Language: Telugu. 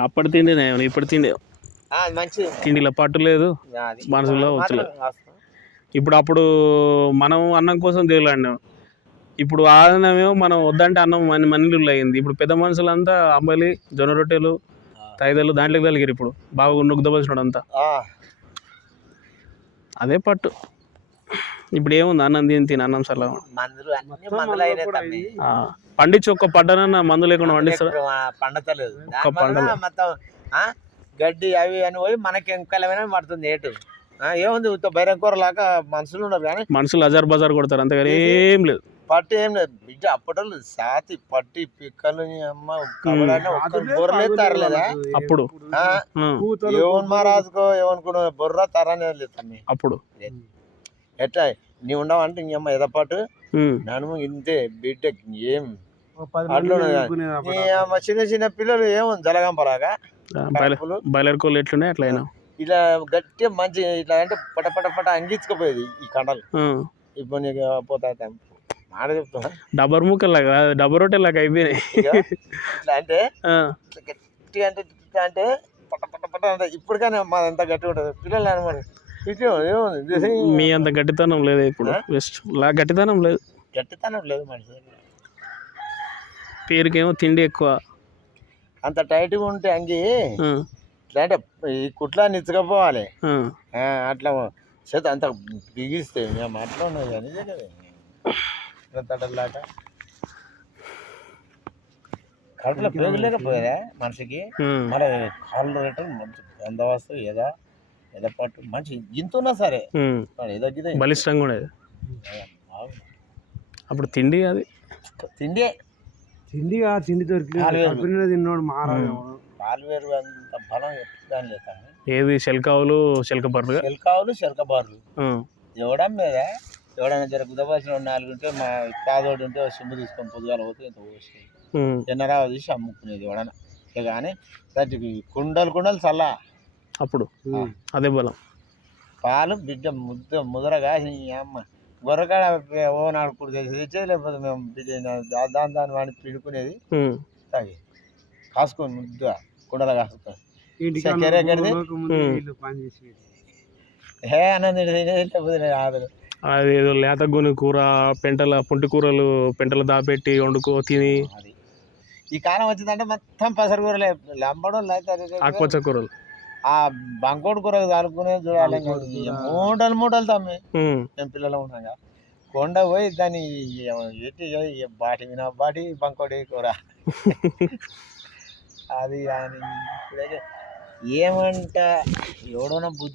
అప్పటి తిండినే ఇప్పుడు తిండి. తిండిలో పట్టు లేదు. అది. మనసులో వచ్చలేదు. ఇప్పుడు అప్పుడు మనం అన్నం కోసం దేవులాడినాం ఇప్పుడు ఆ అన్నమేమో మనం వద్దంటే అన్నం మన మనీళ్ళు అయింది. ఇప్పుడు పెద్ద మనుషులంతా అంబలి జొన్న రొట్టెలు తైదలు దాంట్లోకి తగిలిరు ఇప్పుడు. బాగా నుగ్గుదబలిసినాడు అంతా ఆ, అదే పట్టు. ఇప్పుడు ఏముంది అన్నం తిని తిని అన్నం తమ్మి. పండించి ఒక్క పడ్డనన్న మందు లేకుండా పండిస్తారు? పండతలేదు. ఒక్క. మొత్తం ఆ, గడ్డి అవి అని పోయి మనకి ఎంకలమైన పడుతుంది ఏటు. ఆ, ఏముంది ఉత్త బైరం కూర లాగా మనుషులు ఉన్నారు కానీ మనుషులు అజార్ బజార్ కొడతారు అంతేగాని ఏం లేదు. పట్టు ఏం లేదు. బిడ్డ అప్పటోళ్ళు సాతి పట్టి పిక్కలు అమ్మ బొర్రలే తరలేదా? అప్పుడు. ఆ, ఆ, ఏమన్ మహారాజుకో ఏమనుకున్నా బొర్ర తరనే లేదు తమ్మి. అప్పుడు. ఎట్లా? నీ ఉండవంటే నీ అమ్మ ఎదపాటు నడుము ఇంతే బిడ్డ ఏం? అట్లా మంది. నీ అమ్మ చిన్న చిన్న పిల్లలు ఏమో జలగంపలాగా. బాయిలర్ కోళ్ళు ఎట్లున్నాయి అట్లా అయినా ఇలా గట్టిగా మంచి ఇట్లా అంటే పట పట పట అంగించుకుపోయేది ఈ కండలు. ఇప్పుడు నీకు పోతాయి మాట చెప్తున్నా. డబ్బర్ ముక్కలాగా డబ్బర్ రొట్టెలాగా అయిపోయినాయి. ఇట్లా అంటే గట్టిగా అంటే ఇట్లా అంటే పట పట పట అంటే ఇప్పటికైనా మా ఎంత గట్టిగా ఉంటుంది. పిల్లలు అనమాట మీ అంత గట్టితనం లేదు ఇప్పుడు? వెస్ట్ లా గట్టితనం లేదు. గట్టితనం లేదు మనిషి పేరుకేమో తిండి ఎక్కువ. అంత టైట్గా ఉంటే అంగి అంటే ఈ కుట్లా నిచ్చకపోవాలి. అట్లా చేత అంత బిగిస్తే మేము అట్లా ఉన్నది కానీ తడలాట కడుపులో మనిషికి? మరి కాళ్ళు రేటు మంచి బందోబస్తు ఏదో ఏదో పట్టు మంచి ఇంత ఉన్నా సరే ఏదో గిదో బలిష్టంగా ఉండేది. అప్పుడు తిండి అది? తిండి. తిండిగా తిండి దొరికి నాలుగు వేలు. కంపెనీలో తిన్నాడు అంత బలం ఎప్పుడు లేదు ఏది శల్కావులు శల్క బర్రెలు శిల్కావులు శిల్కబారులు. ఎవడం మీద ఎవడైనా జర గుదబాసిన నాలుగు ఉంటే మా కాదోడు ఉంటే సిమ్ము తీసుకొని పొద్దుగాల పోతే ఇంత పోసి ఎన్నరా తీసి అమ్ముకునేది ఎవడన్నా. ఇక కానీ దానికి కుండలు కుండలు చల్లా. అప్పుడు. అదే బలం. పాలు బిడ్డ ముద్ద ముదరగా ఈ అమ్మ. గొర్రకాడ ఓ నాడు ఇప్పుడు తెచ్చేది లేకపోతే మేము దాని దాన్ని వాడిని పిండుకునేది. తాగి. కాసుకొని ముద్ద కుండలు కాసుకొని. ఇంటికి చక్కెర హే అన్నది తినేది లేకపోతే ఆగదు. అది ఏదో లేత గుని కూర పెంటల పుంటి కూరలు పెంటలు దాపెట్టి వండుకో తిని. అది. ఈ కాలం వచ్చిందంటే మొత్తం పసరు కూరలే లంబడం లేకపోతే ఆకుపచ్చ కూరలు. ఆ బంకోడు కూరకు తాలుకునే చూడాలి మూటలు మూటలు తమ్మి. మేము పిల్లలు ఉన్నాగా. కొండ పోయి దాన్ని ఎట్టి బాటి విన బాటి బంకోడి కూర. అది ఏమంట ఎవడోనో బుద్ధి